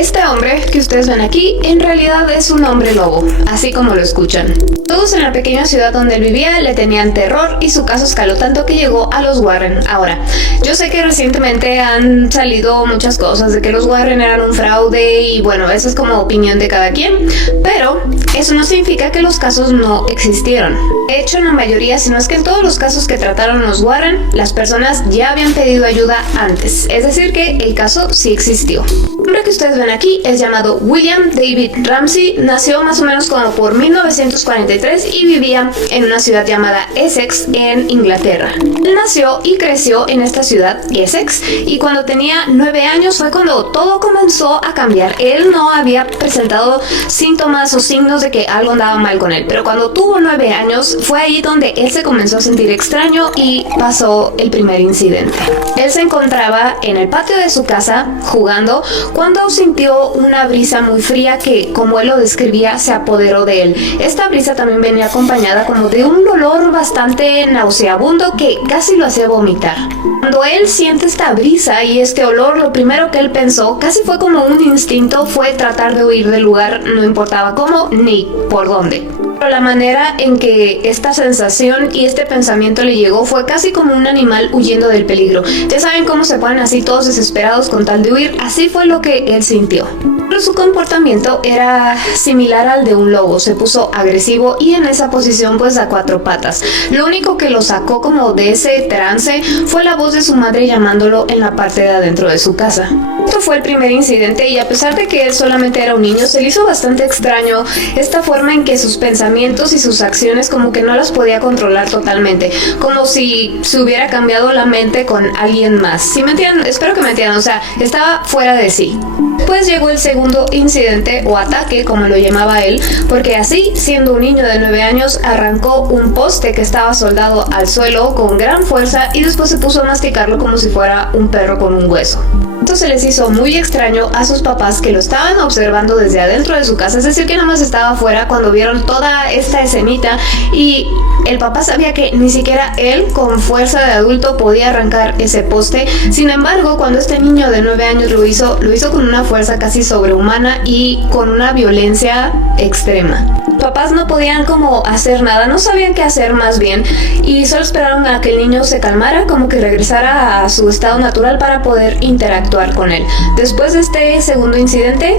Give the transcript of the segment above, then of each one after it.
Este hombre que ustedes ven aquí en realidad es un hombre lobo, así como lo escuchan. Todos en la pequeña ciudad donde él vivía le tenían terror y su caso escaló tanto que llegó a los Warren. Ahora, yo sé que recientemente han salido muchas cosas de que los Warren eran un fraude y bueno, eso es como opinión de cada quien, pero eso no significa que los casos no existieron. De hecho, en la mayoría, si no es que en todos los casos que trataron los Warren, las personas ya habían pedido ayuda antes, es decir que el caso sí existió. El hombre que ustedes ven aquí es llamado William David Ramsey, nació más o menos como por 1943 y vivía en una ciudad llamada Essex en Inglaterra. Él nació y creció en esta ciudad, Essex, y cuando tenía 9 años fue cuando todo comenzó a cambiar. Él no había presentado síntomas o signos de que algo andaba mal con él, pero cuando tuvo 9 años fue ahí donde él se comenzó a sentir extraño y pasó el primer incidente. Él se encontraba en el patio de su casa jugando cuando sintió una brisa muy fría que, como él lo describía, se apoderó de él. Esta brisa también venía acompañada como de un olor bastante nauseabundo que casi lo hacía vomitar. Cuando él siente esta brisa y este olor, lo primero que él pensó, casi fue como un instinto, fue tratar de huir del lugar, no importaba cómo ni por dónde. Pero la manera en que esta sensación y este pensamiento le llegó fue casi como un animal huyendo del peligro. Ya saben cómo se ponen así todos desesperados con tal de huir, así fue lo que él sintió. Pero su comportamiento era similar al de un lobo, se puso agresivo y en esa posición pues a 4 patas. Lo único que lo sacó como de ese trance fue la voz de su madre llamándolo en la parte de adentro de su casa. Esto fue el primer incidente y a pesar de que él solamente era un niño, se le hizo bastante extraño esta forma en que sus pensamientos y sus acciones como que no las podía controlar totalmente, como si se hubiera cambiado la mente con alguien más. ¿Sí me entienden? Espero que me entiendan, o sea, estaba fuera de sí. Después llegó el segundo incidente o ataque, como lo llamaba él, porque así, siendo un niño de 9 años, arrancó un poste que estaba soldado al suelo con gran fuerza y después se puso a masticarlo como si fuera un perro con un hueso. Esto se les hizo muy extraño a sus papás que lo estaban observando desde adentro de su casa, es decir que nada más estaba afuera cuando vieron toda esta escenita y el papá sabía que ni siquiera él con fuerza de adulto podía arrancar ese poste. Sin embargo, cuando este niño de 9 años lo hizo con una fuerza casi sobrehumana y con una violencia extrema. Los papás no podían como hacer nada, no sabían qué hacer más bien y solo esperaron a que el niño se calmara, como que regresara a su estado natural para poder interactuar con él. Después de este segundo incidente,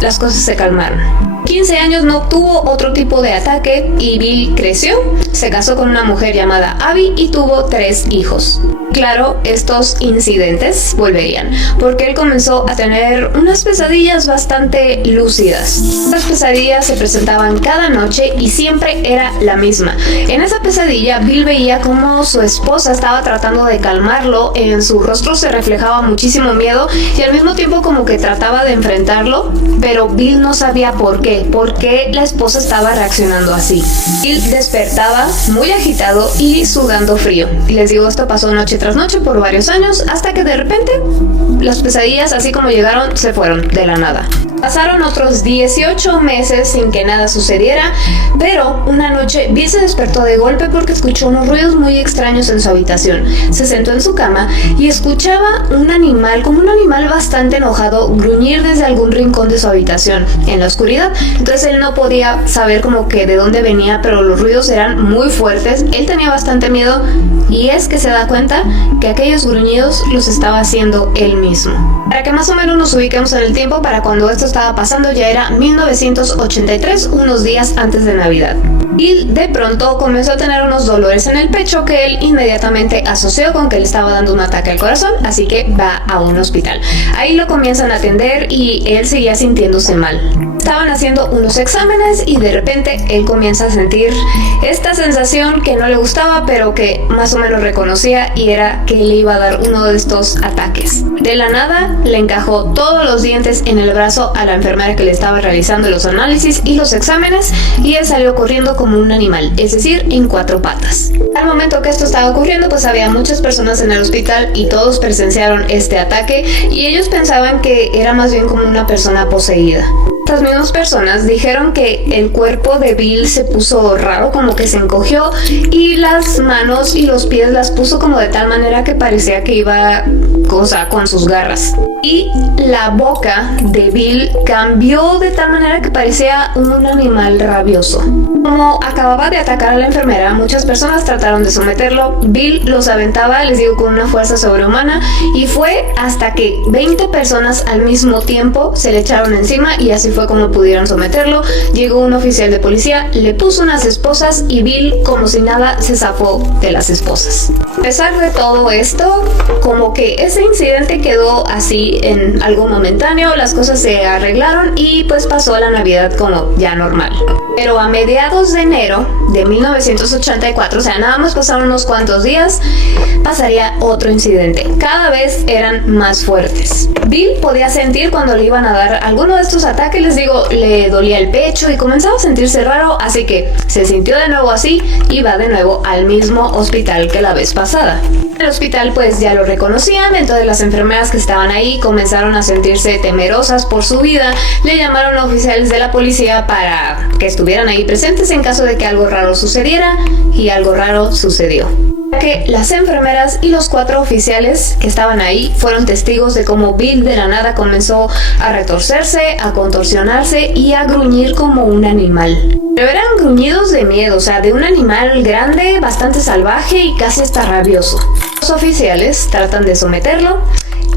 las cosas se calmaron. 15 años no tuvo otro tipo de ataque y Bill creció, se casó con una mujer llamada Abby y tuvo 3 hijos. Claro, estos incidentes volverían, porque él comenzó a tener unas pesadillas bastante lúcidas. Las pesadillas se presentaban cada noche y siempre era la misma. En esa pesadilla, Bill veía cómo su esposa estaba tratando de calmarlo, en su rostro se reflejaba muchísimo miedo y al mismo tiempo como que trataba de enfrentarlo, pero Bill no sabía por qué la esposa estaba reaccionando así. Bill despertaba muy agitado y sudando frío. Y les digo, esto pasó noche tras noche por varios años, hasta que de repente las pesadillas, así como llegaron, se fueron de la nada. Pasaron otros 18 meses sin que nada sucediera, pero una noche Bill se despertó de golpe porque escuchó unos ruidos muy extraños en su habitación. Se sentó en su cama y escuchaba un animal, como un animal bastante enojado, gruñir desde algún rincón de su habitación en la oscuridad. Entonces él no podía saber como que de dónde venía, pero los ruidos eran muy fuertes. Él tenía bastante miedo y es que se da cuenta que aquellos gruñidos los estaba haciendo él mismo. Para que más o menos nos ubiquemos en el tiempo, para cuando esto estaba pasando ya era 1983, unos días antes de Navidad. Y de pronto comenzó a tener unos dolores en el pecho que él inmediatamente asoció con que le estaba dando un ataque al corazón, así que va a un hospital. Ahí lo comienzan a atender y él seguía sintiéndose mal. Estaban haciendo unos exámenes y de repente él comienza a sentir esta sensación que no le gustaba, pero que más o menos reconocía, y era que le iba a dar uno de estos ataques. De la nada le encajó todos los dientes en el brazo a la enfermera que le estaba realizando los análisis y los exámenes, y él salió corriendo como un animal, es decir, en 4 patas. Al momento que esto estaba ocurriendo, pues había muchas personas en el hospital y todos presenciaron este ataque y ellos pensaban que era más bien como una persona poseída. poseída. Estas mismas personas dijeron que el cuerpo de Bill se puso raro, como que se encogió, y las manos y los pies las puso como de tal manera que parecía que iba con sus garras. Y la boca de Bill cambió de tal manera que parecía un animal rabioso. Como acababa de atacar a la enfermera, muchas personas trataron de someterlo. Bill los aventaba, les digo, con una fuerza sobrehumana, y fue hasta que 20 personas al mismo tiempo se le echaron encima, y así fue como pudieron someterlo. Llegó un oficial de policía, le puso unas esposas y Bill, como si nada, se zafó de las esposas. A pesar de todo esto, como que ese incidente quedó así en algo momentáneo, las cosas se arreglaron y pues pasó la Navidad como ya normal. Pero a mediados de enero de 1984, o sea, nada más pasaron unos cuantos días, pasaría otro incidente. Cada vez eran más fuertes. Bill podía sentir cuando le iban a dar alguno de estos ataques, les digo, le dolía el pecho y comenzaba a sentirse raro, así que se sintió de nuevo así y va de nuevo al mismo hospital que la vez pasada. El hospital pues ya lo reconocían, entonces las enfermeras que estaban ahí comenzaron a sentirse temerosas por su vida, le llamaron a oficiales de la policía para que estuvieran ahí presentes en caso de que algo raro sucediera, y algo raro sucedió. Que las enfermeras y los 4 oficiales que estaban ahí fueron testigos de cómo Bill de la nada comenzó a retorcerse, a contorsionarse y a gruñir como un animal. Pero eran gruñidos de miedo, o sea, de un animal grande, bastante salvaje y casi hasta rabioso. Los oficiales tratan de someterlo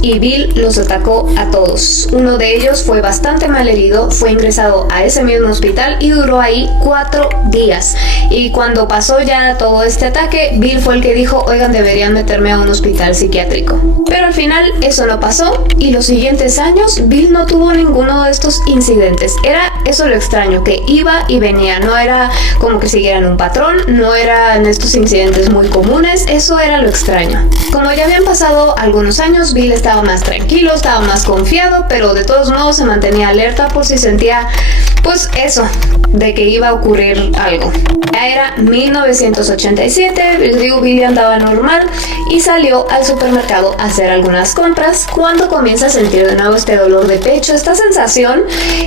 y Bill los atacó a todos. Uno de ellos fue bastante mal herido, fue ingresado a ese mismo hospital y duró ahí 4 días. Y cuando pasó ya todo este ataque, Bill fue el que dijo, oigan, deberían meterme a un hospital psiquiátrico. Pero al final eso no pasó, y los siguientes años Bill no tuvo ninguno de estos incidentes. Era eso lo extraño, que iba y venía, no era como que siguieran un patrón, no eran estos incidentes muy comunes, eso era lo extraño. Como ya habían pasado algunos años, Bill estaba más tranquilo, estaba más confiado, pero de todos modos se mantenía alerta por si sentía, pues eso, de que iba a ocurrir algo. Ya era 1987, les digo, Bill andaba normal y salió al supermercado a hacer algunas compras cuando comienza a sentir de nuevo este dolor de pecho, esta sensación,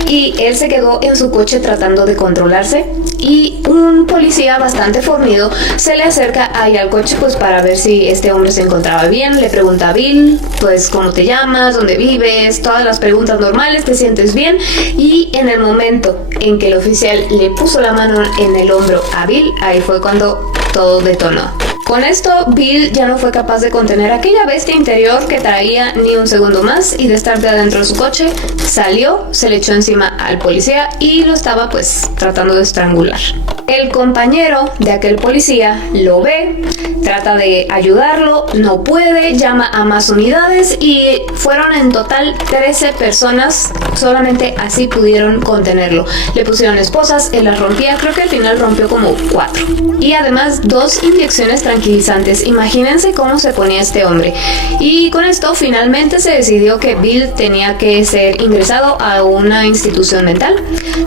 y él se quedó en su coche tratando de controlarse, y un policía bastante fornido se le acerca ahí al coche pues para ver si este hombre se encontraba bien. Le pregunta a Bill, pues, ¿cómo te llamas? ¿Dónde vives? Todas las preguntas normales, ¿te sientes bien? Y en el momento en que el oficial le puso la mano en el hombro a Bill, ahí fue cuando todo detonó. Con esto, Bill ya no fue capaz de contener aquella bestia interior que traía ni un segundo más, y de estar de adentro de su coche, salió, se le echó encima al policía y lo estaba pues tratando de estrangular. El compañero de aquel policía lo ve, trata de ayudarlo, no puede, llama a más unidades y fueron en total 13 personas, solamente así pudieron contenerlo. Le pusieron esposas, él las rompía, creo que al final rompió como 4. Y además 2 inyecciones tranquilizantes. Imagínense cómo se ponía este hombre. Y con esto finalmente se decidió que Bill tenía que ser ingresado a una institución mental.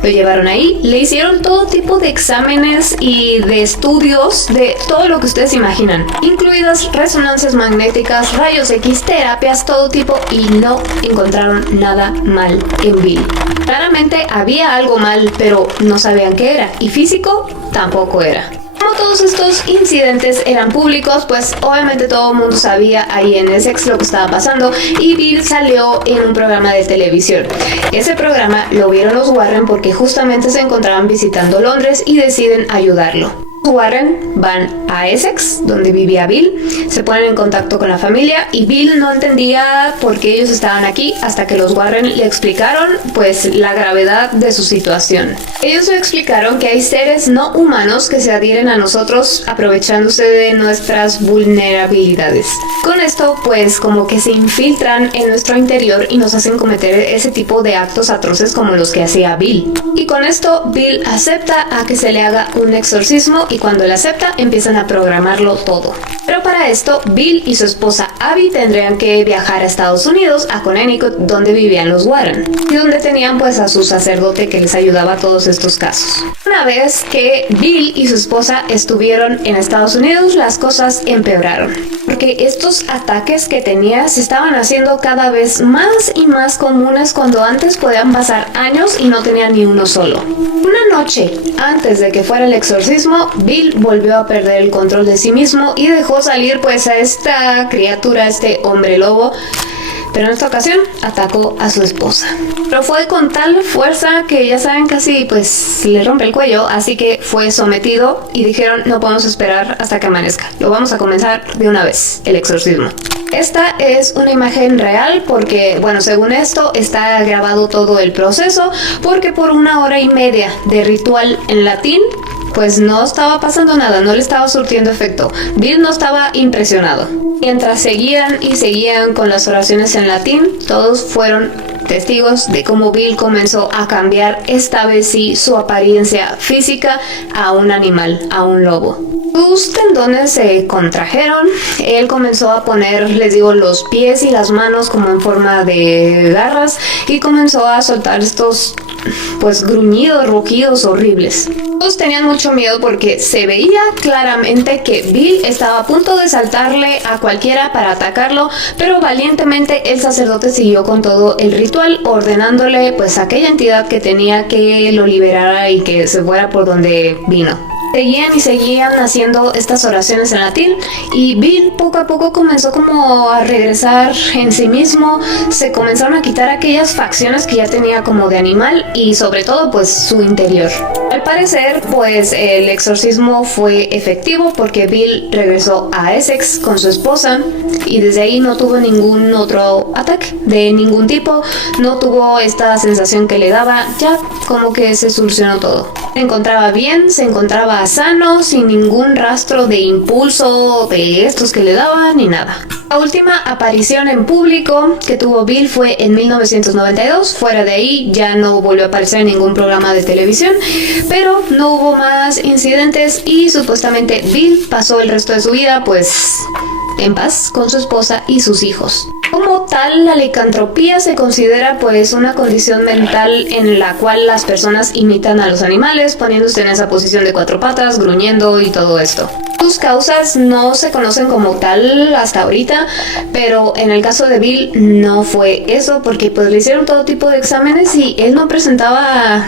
Lo llevaron ahí, le hicieron todo tipo de exámenes y de estudios de todo lo que ustedes imaginan, incluidas resonancias magnéticas, rayos X, terapias, todo tipo, y no encontraron nada mal en Bill. Claramente había algo mal, pero no sabían qué era, y físico tampoco era. Como todos estos incidentes eran públicos, pues obviamente todo el mundo sabía ahí en Essex lo que estaba pasando, y Bill salió en un programa de televisión. Ese programa lo vieron los Warren porque justamente se encontraban visitando Londres y deciden ayudarlo. Warren van a Essex, donde vivía Bill, se ponen en contacto con la familia, y Bill no entendía por qué ellos estaban aquí hasta que los Warren le explicaron pues la gravedad de su situación. Ellos le explicaron que hay seres no humanos que se adhieren a nosotros aprovechándose de nuestras vulnerabilidades. Con esto pues como que se infiltran en nuestro interior y nos hacen cometer ese tipo de actos atroces como los que hacía Bill. Y con esto Bill acepta a que se le haga un exorcismo y cuando él acepta empiezan a programarlo todo. Pero para esto, Bill y su esposa Abby tendrían que viajar a Estados Unidos, a Connecticut, donde vivían los Warren, y donde tenían pues a su sacerdote que les ayudaba a todos estos casos. Una vez que Bill y su esposa estuvieron en Estados Unidos, las cosas empeoraron, porque estos ataques que tenía se estaban haciendo cada vez más y más comunes cuando antes podían pasar años y no tenía ni uno solo. Una noche antes de que fuera el exorcismo, Bill volvió a perder el control de sí mismo y dejó salir pues a esta criatura, este hombre lobo, pero en esta ocasión atacó a su esposa. Pero fue con tal fuerza que ya saben, casi pues le rompe el cuello, así que fue sometido y dijeron no podemos esperar hasta que amanezca, lo vamos a comenzar de una vez, el exorcismo. Esta es una imagen real porque, bueno, según esto está grabado todo el proceso, porque por 1 hora y media de ritual en latín pues no estaba pasando nada, no le estaba surtiendo efecto. Bill no estaba impresionado. Mientras seguían y seguían con las oraciones en latín, todos fueron testigos de cómo Bill comenzó a cambiar, esta vez sí, su apariencia física a un animal, a un lobo. Sus tendones se contrajeron, él comenzó a poner, les digo, los pies y las manos como en forma de garras y comenzó a soltar estos pues gruñidos, rugidos horribles. Todos tenían mucho miedo porque se veía claramente que Bill estaba a punto de saltarle a cualquiera para atacarlo, pero valientemente el sacerdote siguió con todo el ritual, ordenándole pues a aquella entidad que tenía que lo liberara y que se fuera por donde vino. Seguían y seguían haciendo estas oraciones en latín y Bill poco a poco comenzó como a regresar en sí mismo, se comenzaron a quitar aquellas facciones que ya tenía como de animal y sobre todo pues su interior. Al parecer pues el exorcismo fue efectivo porque Bill regresó a Essex con su esposa y desde ahí no tuvo ningún otro ataque de ningún tipo, no tuvo esta sensación que le daba, ya como que se solucionó todo. Se encontraba bien, se encontraba sano, sin ningún rastro de impulso de estos que le daban ni nada. La última aparición en público que tuvo Bill fue en 1992, fuera de ahí ya no volvió a aparecer en ningún programa de televisión, pero no hubo más incidentes y supuestamente Bill pasó el resto de su vida pues en paz con su esposa y sus hijos. Como tal, la licantropía se considera pues una condición mental en la cual las personas imitan a los animales, poniéndose en esa posición de 4 patas, gruñendo y todo esto. Sus causas no se conocen como tal hasta ahorita, pero en el caso de Bill no fue eso, porque pues le hicieron todo tipo de exámenes y él no presentaba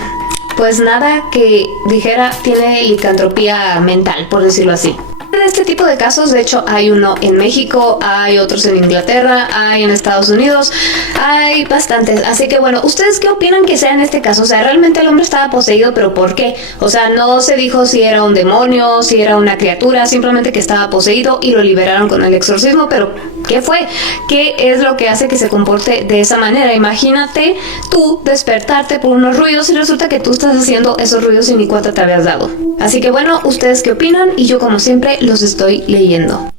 pues nada que dijera tiene licantropía mental, por decirlo así. De este tipo de casos, de hecho, hay uno en México, hay otros en Inglaterra, hay en Estados Unidos, hay bastantes. Así que bueno, ¿ustedes qué opinan que sea en este caso? O sea, realmente el hombre estaba poseído, pero ¿por qué? O sea, no se dijo si era un demonio, si era una criatura, simplemente que estaba poseído y lo liberaron con el exorcismo, pero ¿qué fue? ¿Qué es lo que hace que se comporte de esa manera? Imagínate tú despertarte por unos ruidos y resulta que tú estás haciendo esos ruidos y ni cuenta te habías dado. Así que bueno, ¿ustedes qué opinan? Y yo como siempre los estoy leyendo.